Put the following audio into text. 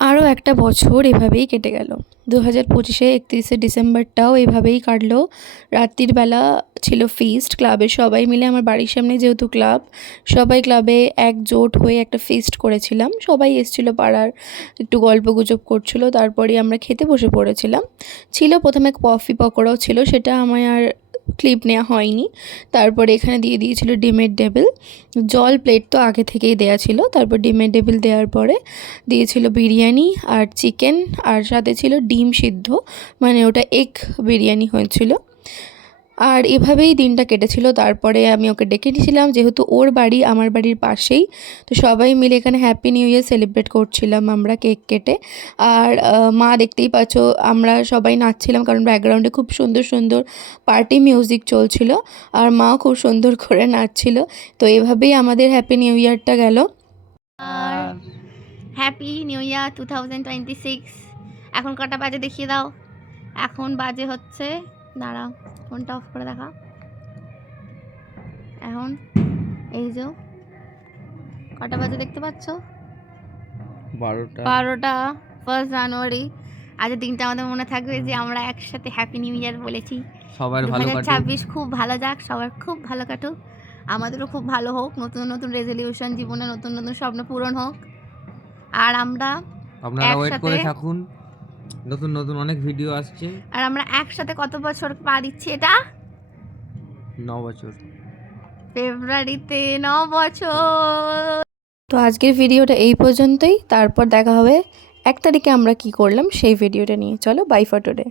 আরও একটা বছর এভাবেই কেটে গেল। 2025-এ 31শে ডিসেম্বরটাও এভাবেই কাটলো। রাত্রির বেলা ছিল ফিস্ট, ক্লাবের সবাই মিলে, আমার বাড়ির সামনে যেহেতু ক্লাব, সবাই ক্লাবে একজোট হয়ে একটা ফিস্ট করেছিলাম। সবাই এসেছিলো পাড়ার, একটু গল্পগুজব করছিল, তারপরে আমরা খেতে বসে পড়েছিলাম। ছিল প্রথমে কফি পকোড়াও ছিল, সেটা আমার আর ক্লিপ নেওয়া হয়নি। তারপরে এখানে দিয়ে দিয়েছিল ডিমের ডেভিল, জল প্লেট তো আগে থেকেই দেয়া ছিল। তারপর ডিমের ডেভিল দেওয়ার পরে দিয়েছিল বিরিয়ানি আর চিকেন, আর সাথে ছিল ডিম সিদ্ধ, মানে ওটা এগ বিরিয়ানি হয়েছিল। আর এভাবেই দিনটা কেটেছিল। তারপরে আমি ওকে ডেকে নিয়েছিলাম, যেহেতু ওর বাড়ি আমার বাড়ির পাশেই, তো সবাই মিলে এখানে হ্যাপি নিউ ইয়ার সেলিব্রেট করছিলাম আমরা কেক কেটে। আর মা দেখতেই পাচ্ছ আমরা সবাই নাচছিলাম, কারণ ব্যাকগ্রাউন্ডে খুব সুন্দর সুন্দর পার্টি মিউজিক চলছিল, আর মাও খুব সুন্দর করে নাচছিল। তো এভাবেই আমাদের হ্যাপি নিউ ইয়ারটা গেল। আর হ্যাপি নিউ ইয়ার 2026। এখন কটা বাজে দেখিয়ে দাও। এখন বাজে হচ্ছে, দাঁড়াও ফোনটা অফ করে দেখা। এখন এই যে কটা বাজে দেখতে পাচ্ছ? 12টা। 1 জানুয়ারি। আজকের দিনটা আমাদের মনে থাকবে যে আমরা একসাথে হ্যাপি নিউ ইয়ার বলেছি। সবার ভালো কাটুক, 2026 খুব ভালো যাক, সবার খুব ভালো কাটুক, আমাদেরও খুব ভালো হোক, নতুন নতুন রেজলিউশন জীবনে, নতুন নতুন স্বপ্ন পূরণ হোক। আর আপনারা ওয়েট করে থাকুন, নতুন নতুন অনেক ভিডিও আসছে। আর আমরা একসাথে কত বছর পা দিচ্ছি? এটা 9 বছর। ফেব্রুয়ারিতে 9 বছর। তো আজকের ভিডিওটা এই পর্যন্তই। তারপর দেখা হবে 1 তারিখে আমরা কি করলাম সেই ভিডিওটা নিয়ে। চলো, বাই ফর টুডে।